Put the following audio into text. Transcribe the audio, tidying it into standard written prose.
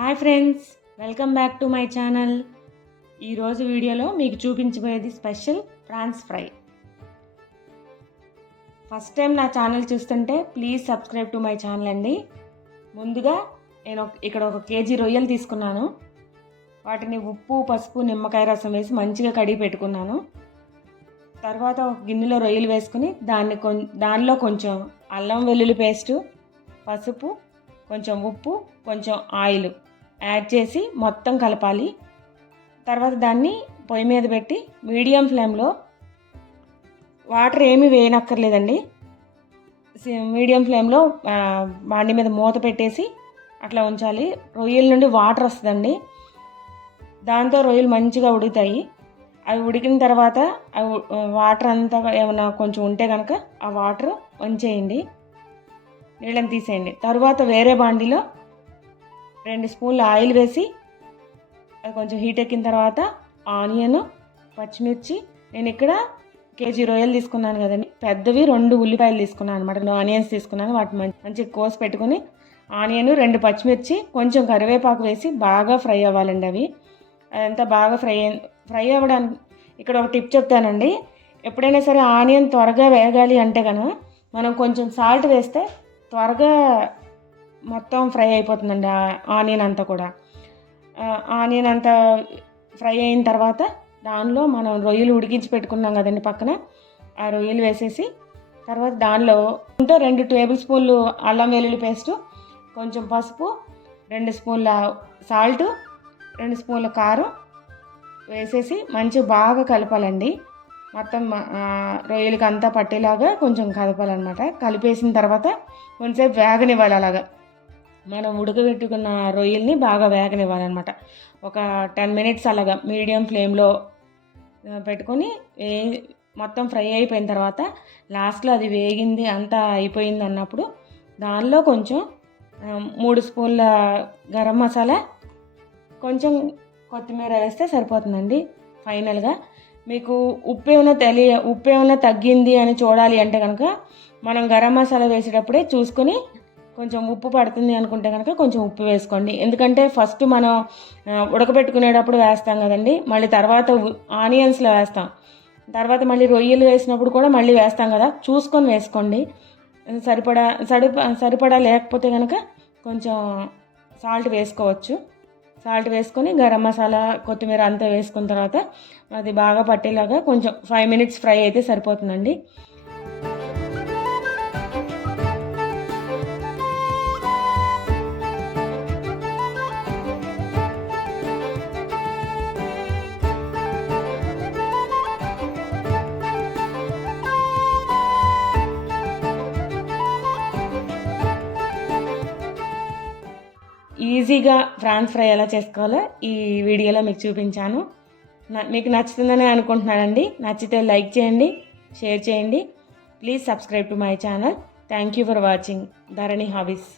Hi friends, welcome back to my channel. ఈరోజు వీడియోలో మీకు చూపించబోయేది special prawns fry. First time నా ఛానల్ చూస్తుంటే please subscribe to my channel అండి. ముందుగా నేను ఇక్కడ 1 కేజీ రొయ్యలు తీసుకున్నాను. వాటిని ఉప్పు, పసుపు, నిమ్మకాయ రసం వేసి మంచిగా కడిగి పెట్టుకున్నాను. తర్వాత ఒక గిన్నెలో రొయ్యలు వేసుకుని దానిలో కొంచెం అల్లం వెల్లుల్లి పేస్టు, పసుపు, కొంచెం ఉప్పు, కొంచెం ఆయిల్ యాడ్ చేసి మొత్తం కలపాలి. తర్వాత దాన్ని పొయ్యి మీద పెట్టి మీడియం ఫ్లేమ్లో, వాటర్ ఏమీ వేయనక్కర్లేదండి, మీడియం ఫ్లేమ్లో బాండి మీద మూత పెట్టేసి అట్లా ఉంచాలి. రొయ్యల నుండి వాటర్ వస్తుందండి, దాంతో రొయ్యలు మంచిగా ఉడుకుతాయి. అవి ఉడికిన తర్వాత అవి వాటర్ అంతా ఏమైనా కొంచెం ఉంటే కనుక ఆ వాటర్ వంచేయండి, నీళ్ళని తీసేయండి. తర్వాత వేరే బాండిలో 2 స్పూన్లు ఆయిల్ వేసి అది కొంచెం హీట్ ఎక్కిన తర్వాత ఆనియన్, పచ్చిమిర్చి, నేను ఇక్కడ కేజీ రొయ్యలు తీసుకున్నాను కదండి, పెద్దవి 2 ఉల్లిపాయలు తీసుకున్నాను అనమాట, ఆనియన్స్ తీసుకున్నాను. వాటిని మంచిగా కోసి పెట్టుకుని ఆనియన్, 2 పచ్చిమిర్చి, కొంచెం కరివేపాకు వేసి బాగా ఫ్రై అవ్వాలండి. అదంతా బాగా ఫ్రై అవ్వడానికి ఇక్కడ ఒక టిప్ చెప్తానండి. ఎప్పుడైనా సరే ఆనియన్ త్వరగా వేగాలి అంటే కనుక మనం కొంచెం సాల్ట్ వేస్తే త్వరగా మొత్తం ఫ్రై అయిపోతుందండి. ఆనియన్ అంతా కూడా ఆనియన్ అంతా ఫ్రై అయిన తర్వాత దానిలో మనం రొయ్యలు ఉడికించి పెట్టుకున్నాం కదండి పక్కన, ఆ రొయ్యలు వేసేసి తర్వాత దానిలో 2 టేబుల్ స్పూన్లు అల్లం వెల్లుల్లి పేస్టు, కొంచెం పసుపు, 2 స్పూన్ల సాల్ట్, 2 స్పూన్ల కారం వేసేసి మంచిగా బాగా కలపాలండి. మొత్తం రొయ్యలకి అంతా పట్టేలాగా కొంచెం కలపాలన్నమాట. కలిపేసిన తర్వాత కొంచెంసేపు వేగనివ్వాలి. అలాగా మనం ఉడకబెట్టుకున్న రొయ్యల్ని బాగా వేగనివ్వాలన్నమాట. ఒక 10 మినిట్స్ అలాగా మీడియం ఫ్లేమ్లో పెట్టుకొని మొత్తం ఫ్రై అయిపోయిన తర్వాత లాస్ట్లో అది వేగింది అంతా అయిపోయింది అన్నప్పుడు దానిలో కొంచెం 3 స్పూన్ల గరం మసాలా, కొంచెం కొత్తిమీర వేస్తే సరిపోతుందండి. ఫైనల్గా మీకు ఉప్పు ఏమైనా తగ్గింది అని చూడాలి అంటే కనుక మనం గరం మసాలా వేసేటప్పుడే చూసుకొని కొంచెం ఉప్పు పడుతుంది అనుకుంటే కనుక కొంచెం ఉప్పు వేసుకోండి. ఎందుకంటే ఫస్ట్ మనం ఉడకబెట్టుకునేటప్పుడు వేస్తాం కదండి, మళ్ళీ తర్వాత ఆనియన్స్లో వేస్తాం, తర్వాత మళ్ళీ రొయ్యలు వేసినప్పుడు కూడా మళ్ళీ వేస్తాం కదా, చూసుకొని వేసుకోండి. సరిపడా లేకపోతే కనుక కొంచెం సాల్ట్ వేసుకోవచ్చు. సాల్ట్ వేసుకొని గరం మసాలా, కొత్తిమీర అంతా వేసుకున్న తర్వాత అది బాగా పట్టేలాగా కొంచెం 5 మినిట్స్ ఫ్రై అయితే సరిపోతుందండి. ఈజీగా ప్రాన్స్ ఫ్రై ఎలా చేసుకోవాలో ఈ వీడియోలో మీకు చూపించాను. మీకు నచ్చుతుందని అనుకుంటున్నానండి. నచ్చితే లైక్ చేయండి, షేర్ చేయండి. Please subscribe to my channel. Thank you for watching Dharani hobbies.